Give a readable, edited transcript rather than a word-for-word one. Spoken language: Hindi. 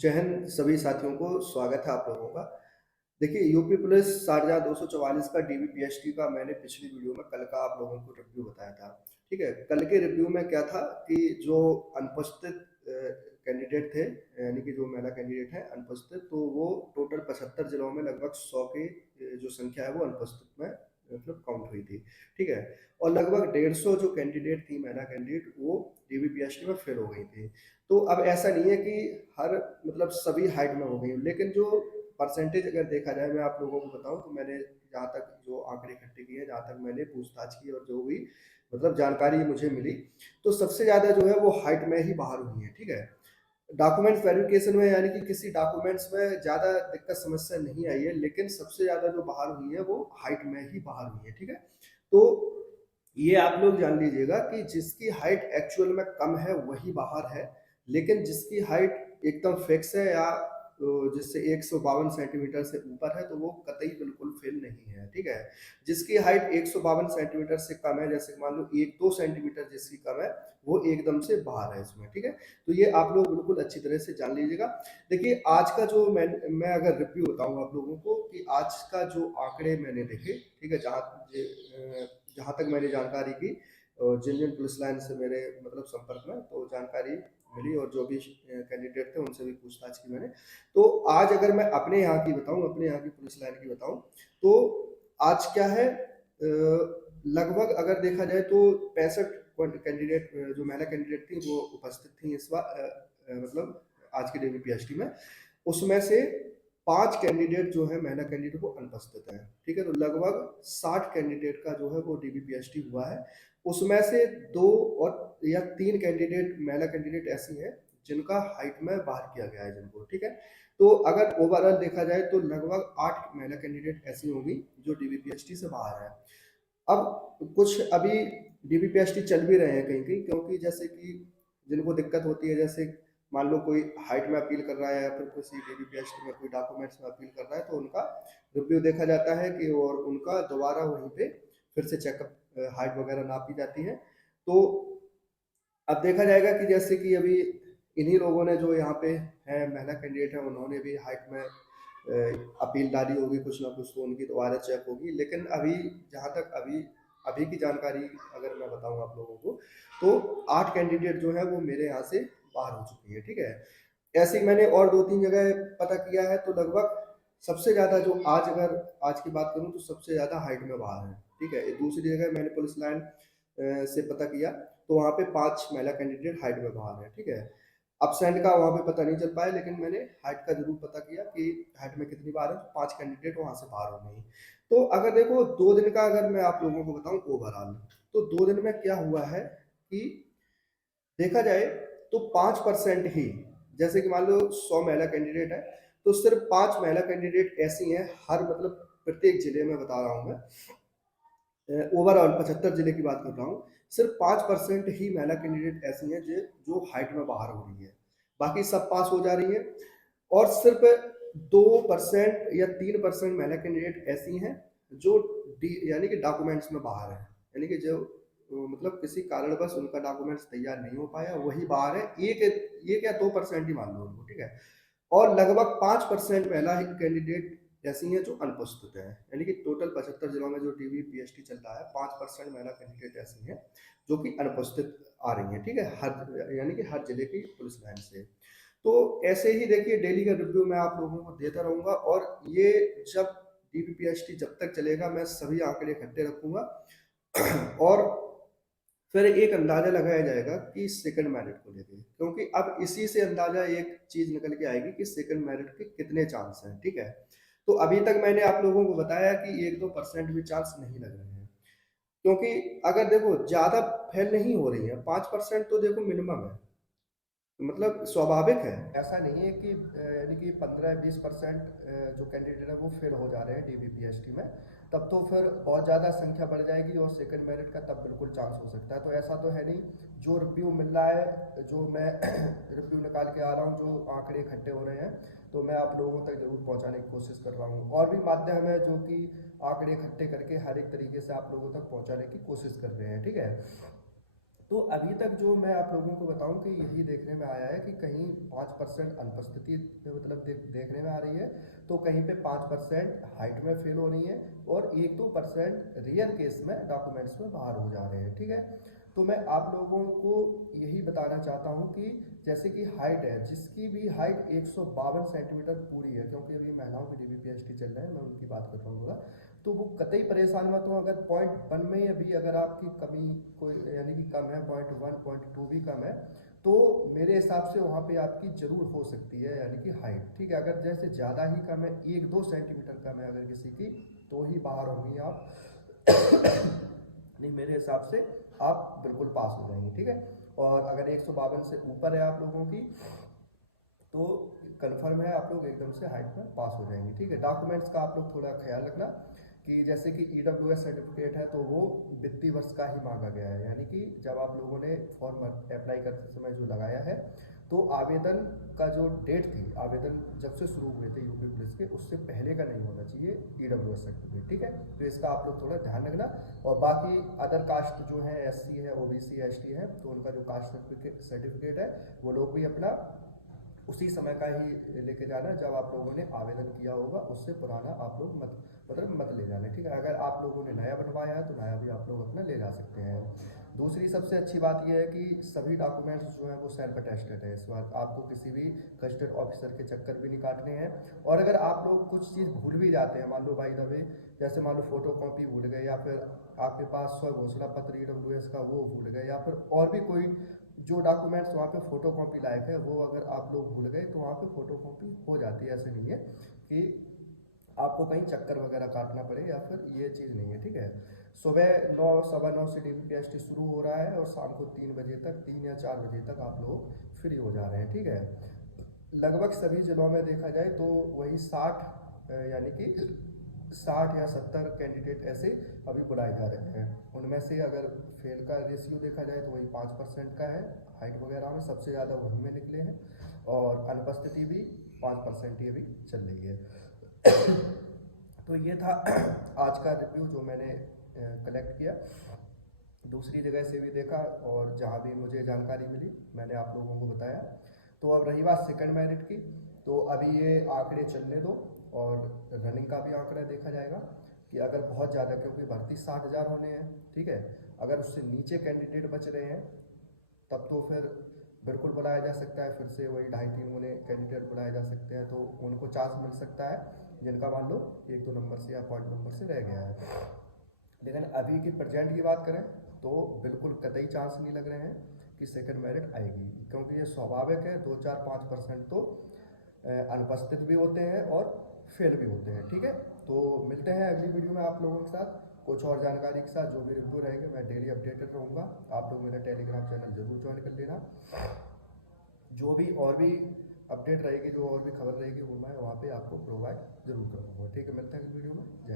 जय हिंद सभी साथियों को स्वागत है आप लोगों का। देखिए यूपी पुलिस शारजा 244 का डीबीपीएसटी का मैंने पिछली वीडियो में कल का आप लोगों को रिव्यू बताया था। ठीक है, कल के रिव्यू में क्या था कि जो अनुपस्थित कैंडिडेट थे, यानी कि जो महिला कैंडिडेट हैं अनुपस्थित, तो वो टोटल 75 जिलों में लगभग 100 की जो संख्या है वो अनुपस्थित में मतलब काउंट हुई थी। ठीक है, और लगभग 150 जो कैंडिडेट थी महिला कैंडिडेट वो डीबीपीएसटी में फेल हो गई थी। तो अब ऐसा नहीं है कि हर मतलब सभी हाइट में हो गई, लेकिन जो परसेंटेज अगर देखा जाए, मैं आप लोगों को बताऊं तो मैंने जहाँ तक जो आंकड़े इकट्ठे किए, जहाँ तक मैंने पूछताछ की और जो भी मतलब जानकारी मुझे मिली, तो सबसे ज्यादा जो है वो हाइट में ही बाहर हुई है। ठीक है, डॉक्यूमेंट्स वेरिफिकेशन में यानी कि किसी डॉक्यूमेंट्स में ज्यादा दिक्कत समस्या नहीं आई है, लेकिन सबसे ज्यादा जो बाहर हुई है वो हाइट में ही बाहर हुई है। ठीक है, तो ये आप लोग जान लीजिएगा कि जिसकी हाइट एक्चुअल में कम है वही बाहर है, लेकिन जिसकी हाइट एकदम फिक्स है या जिससे 152 सेंटीमीटर से ऊपर है तो वो कतई बिल्कुल फेल नहीं है। ठीक है, जिसकी हाइट 152 सेंटीमीटर से कम है, जैसे मान लो 1-2 सेंटीमीटर जिसकी कम है, वो एकदम से बाहर है इसमें। ठीक है, तो ये आप लोग बिल्कुल अच्छी तरह से जान लीजिएगा। देखिए आज का जो मैं अगर रिव्यू बताऊं आप लोगों को कि आज का जो आंकड़े मैंने देखे, ठीक है, जहाँ तक मैंने जानकारी की, जिन जिन पुलिस लाइन से मेरे मतलब संपर्क में तो जानकारी मिली और जो भी कैंडिडेट थे उनसे भी पूछताछ की मैंने, तो आज अगर मैं अपने यहाँ की बताऊं, अपने यहाँ की पुलिस लाइन की बताऊं, तो आज क्या है, लगभग अगर देखा जाए तो 65 कैंडिडेट जो महिला कैंडिडेट थी वो उपस्थित थी इस बार, मतलब आज के डीबीपीएसटी में। उसमें से 5 कैंडिडेट जो है महिला कैंडिडेट वो अनुपस्थित है। ठीक है, तो लगभग 60 कैंडिडेट का जो है वो डीबीपीएसटी हुआ है। उसमें से 2 और या 3 कैंडिडेट महिला कैंडिडेट ऐसी हैं जिनका हाइट में बाहर किया गया है जिनको। ठीक है, तो अगर ओवरऑल देखा जाए तो लगभग 8 महिला कैंडिडेट ऐसी होंगी जो डीबीपीएसटी से बाहर है। अब कुछ अभी डीबीपीएसटी चल भी रहे हैं कहीं कहीं, क्योंकि जैसे कि जिनको दिक्कत होती है, जैसे मान लो कोई हाइट में अपील कर रहा है या फिर किसी डीबीपीएसटी में कोई डॉक्यूमेंट्स में अपील कर रहा है, तो उनका रिव्यू देखा जाता है कि और उनका दोबारा वहीं पे फिर से चेकअप हाइट वगैरह नापी जाती है। तो अब देखा जाएगा कि जैसे कि अभी इन्हीं लोगों ने जो यहाँ पे है महिला कैंडिडेट है, उन्होंने भी हाइट में अपील डाली होगी कुछ ना कुछ, तो उनकी दोबारा चेक होगी। लेकिन अभी जहाँ तक अभी अभी की जानकारी अगर मैं बताऊं आप लोगों को, तो 8 कैंडिडेट जो है वो मेरे यहाँ से बाहर हो चुकी है। ठीक है, ऐसे ही मैंने और 2-3 जगह पता किया है, तो लगभग सबसे ज्यादा जो आज की बात करूं तो सबसे ज्यादा हाइट में बाहर है। ठीक है, दूसरी जगह मैंने पुलिस लाइन से पता किया, तो वहाँ पे 5 महिला कैंडिडेट हाइट में बाहर है। ठीक है, अपसेंट का वहाँ पे पता नहीं चल पाया, लेकिन मैंने हाइट का जरूर पता किया कि हाइट में कितनी बार है, तो 5 कैंडिडेट वहाँ से बाहर हो गई। तो अगर देखो 2 दिन का अगर मैं आप लोगों को बताऊं ओवरऑल, तो 2 दिन में क्या हुआ है कि देखा जाए तो 5% ही, जैसे कि मान लो 100 महिला कैंडिडेट है, तो सिर्फ 5 महिला कैंडिडेट ऐसी हैं हर मतलब प्रत्येक जिले में, बता रहा हूँ मैं, ओवरऑल 75 जिले की बात कर रहा हूँ, सिर्फ 5% ही महिला कैंडिडेट ऐसी हैं जो जो हाइट में बाहर हो रही है, बाकी सब पास हो जा रही है। और सिर्फ 2% या 3% महिला कैंडिडेट ऐसी हैं जो यानी कि डॉक्यूमेंट्स में बाहर है, यानी कि जो मतलब किसी कारणवश उनका डॉक्यूमेंट्स तैयार नहीं हो पाया वही बाहर है। ये क्या 2% ही मान लो उनको। ठीक है, और लगभग 5% महिला कैंडिडेट ऐसी हैं जो अनुपस्थित हैं, यानी कि टोटल 75 जिलों में जो डीबीपीएसटी चल रहा है, 5% महिला कैंडिडेट ऐसी हैं जो कि अनुपस्थित आ रही हैं। ठीक है, हर यानी कि हर जिले की पुलिस लाइन से। तो ऐसे ही देखिए डेली का रिव्यू मैं आप लोगों को देता रहूंगा, और ये जब डीबीपीएसटी जब तक चलेगा मैं सभी आंकड़े इकट्ठे रखूंगा और फिर एक अंदाजा लगाया जाएगा कि सेकंड मेरिट को लेके, क्योंकि अब इसी से अंदाजा एक चीज निकल के आएगी कि सेकंड मेरिट के कितने चांस हैं। ठीक है, तो अभी तक मैंने आप लोगों को बताया कि 1-2% भी चांस नहीं लग रहे हैं, क्योंकि अगर देखो ज्यादा फेल नहीं हो रही है, 5% तो देखो मिनिमम है, मतलब स्वाभाविक है। ऐसा नहीं है कि यानी कि 15-20% जो कैंडिडेट है वो फेल हो जा रहे हैं डीबीपीएसटी में, तब तो फिर बहुत ज़्यादा संख्या बढ़ जाएगी और सेकंड मेरिट का तब बिल्कुल चांस हो सकता है। तो ऐसा तो है नहीं, जो रिव्यू मिल रहा है, जो मैं रिव्यू निकाल के आ रहा हूँ, जो आंकड़े इकट्ठे हो रहे हैं, तो मैं आप लोगों तक जरूर पहुँचाने की कोशिश कर रहा हूँ। और भी माध्यम है जो कि आंकड़े इकट्ठे करके हर एक तरीके से आप लोगों तक पहुँचाने की कोशिश कर रहे हैं। ठीक है, तो अभी तक जो मैं आप लोगों को बताऊं कि यही देखने में आया है कि कहीं 5% अनुपस्थिति मतलब देखने में आ रही है, तो कहीं पे 5% हाइट में फेल हो रही है, और 1-2% रेयर केस में डॉक्यूमेंट्स में बाहर हो जा रहे हैं। ठीक है, तो मैं आप लोगों को यही बताना चाहता हूं कि जैसे कि हाइट है, जिसकी भी हाइट 152 सेंटीमीटर पूरी है, क्योंकि अभी महिलाओं की DBPST चल रहे हैं, मैं उनकी बात कर रहा हूँ थोड़ा, तो वो कतई परेशान मत हो। अगर पॉइंट 1 में भी अगर आपकी कमी कोई यानी कि कम है, पॉइंट 1 पॉइंट 2 भी कम है, तो मेरे हिसाब से वहाँ पे आपकी जरूर हो सकती है यानी कि हाइट। ठीक है, अगर जैसे ज़्यादा ही कम है, 1-2 सेंटीमीटर कम है अगर किसी की, तो ही बाहर होंगी आप। नहीं, मेरे हिसाब से आप बिल्कुल पास हो जाएंगे। ठीक है, और अगर 152 से ऊपर है आप लोगों की, तो कन्फर्म है आप लोग एकदम से हाइट में पास हो जाएंगे। ठीक है, डॉक्यूमेंट्स का आप लोग थोड़ा ख्याल रखना कि जैसे कि EWS सर्टिफिकेट है, तो वो वित्तीय वर्ष का ही मांगा गया है, यानी कि जब आप लोगों ने फॉर्म अप्लाई करते समय जो लगाया है, तो आवेदन का जो डेट थी, आवेदन जब से शुरू हुए थे यूपी पुलिस के, उससे पहले का नहीं होना चाहिए EWS सर्टिफिकेट। ठीक है, तो इसका आप लोग थोड़ा ध्यान रखना। और बाकी अदर कास्ट जो है, SC है, OBC ST है, तो उनका जो कास्ट सर्टिफिकेट है, वो लोग भी अपना उसी समय का ही लेके जाना जब आप लोगों ने आवेदन किया होगा, उससे पुराना आप लोग मत ले जाना। ठीक है, अगर आप लोगों ने नया बनवाया है तो नया भी आप लोग अपना ले जा सकते हैं। दूसरी सबसे अच्छी बात यह है कि सभी डॉक्यूमेंट्स जो हैं वो सेल्फ अटेस्टेड है, इस बार आपको किसी भी गजटेड ऑफिसर के चक्कर भी नहीं काटने हैं। और अगर आप लोग कुछ चीज़ भूल भी जाते हैं, मान लो बाई द वे, जैसे मान लो फोटो कॉपी भूल गए, या फिर आपके पास स्वघोषणा पत्र EWS का वो भूल गए, या फिर और भी कोई जो डॉक्यूमेंट्स वहाँ पे फोटो कॉपी लायक है, वो अगर आप लोग भूल गए, तो वहाँ पे फोटो कॉपी हो जाती है। ऐसे नहीं है कि आपको कहीं चक्कर वगैरह काटना पड़े, या फिर ये चीज़ नहीं है। ठीक है, सुबह 9 सवा 9 से DBPST शुरू हो रहा है, और शाम को 3 बजे तक, 3 या 4 बजे तक आप लोग फ्री हो जा रहे हैं। ठीक है, लगभग सभी जिलों में देखा जाए तो वही 60 यानी कि 60 या 70 कैंडिडेट ऐसे अभी बुलाए जा रहे हैं। उनमें से अगर फेल का रेशियो देखा जाए तो वही 5% का है, हाइट वगैरह में सबसे ज़्यादा वहीं में निकले हैं, और अनुपस्थिति भी 5% ही अभी चल रही है। तो ये था आज का रिव्यू जो मैंने कलेक्ट किया, दूसरी जगह से भी देखा, और जहाँ भी मुझे जानकारी मिली मैंने आप लोगों को बताया। तो अब रही बात सेकंड मेरिट की, तो अभी ये आंकड़े चलने दो, और रनिंग का भी आंकड़ा देखा जाएगा कि अगर बहुत ज़्यादा, क्योंकि भर्ती 60,000 होने हैं, ठीक है, अगर उससे नीचे कैंडिडेट बच रहे हैं, तब तो फिर बिल्कुल बुलाया जा सकता है, फिर से वही 2.5-3 गुने कैंडिडेट बुलाए जा सकते हैं, तो उनको चांस मिल सकता है जिनका मान लो 1-2 नंबर से या पॉइंट नंबर से रह गया है। लेकिन अभी की प्रेजेंट की बात करें तो बिल्कुल कतई चांस नहीं लग रहे हैं कि सेकंड मेरिट आएगी, क्योंकि ये स्वाभाविक है, 2-4-5% तो अनुपस्थित भी होते हैं और फेल भी होते हैं। ठीक है, तो मिलते हैं अगली वीडियो में आप लोगों के साथ कुछ और जानकारी के साथ, जो भी रिव्यू रहेंगे मैं डेली अपडेटेड रहूँगा। आप लोग मेरा टेलीग्राम चैनल जरूर ज्वाइन कर लेना, जो भी और भी अपडेट रहेगी, जो और भी खबर रहेगी, वो मैं वहाँ पे आपको प्रोवाइड जरूर करूँगा। ठीक है, मिलते हैं अगली वीडियो में। जय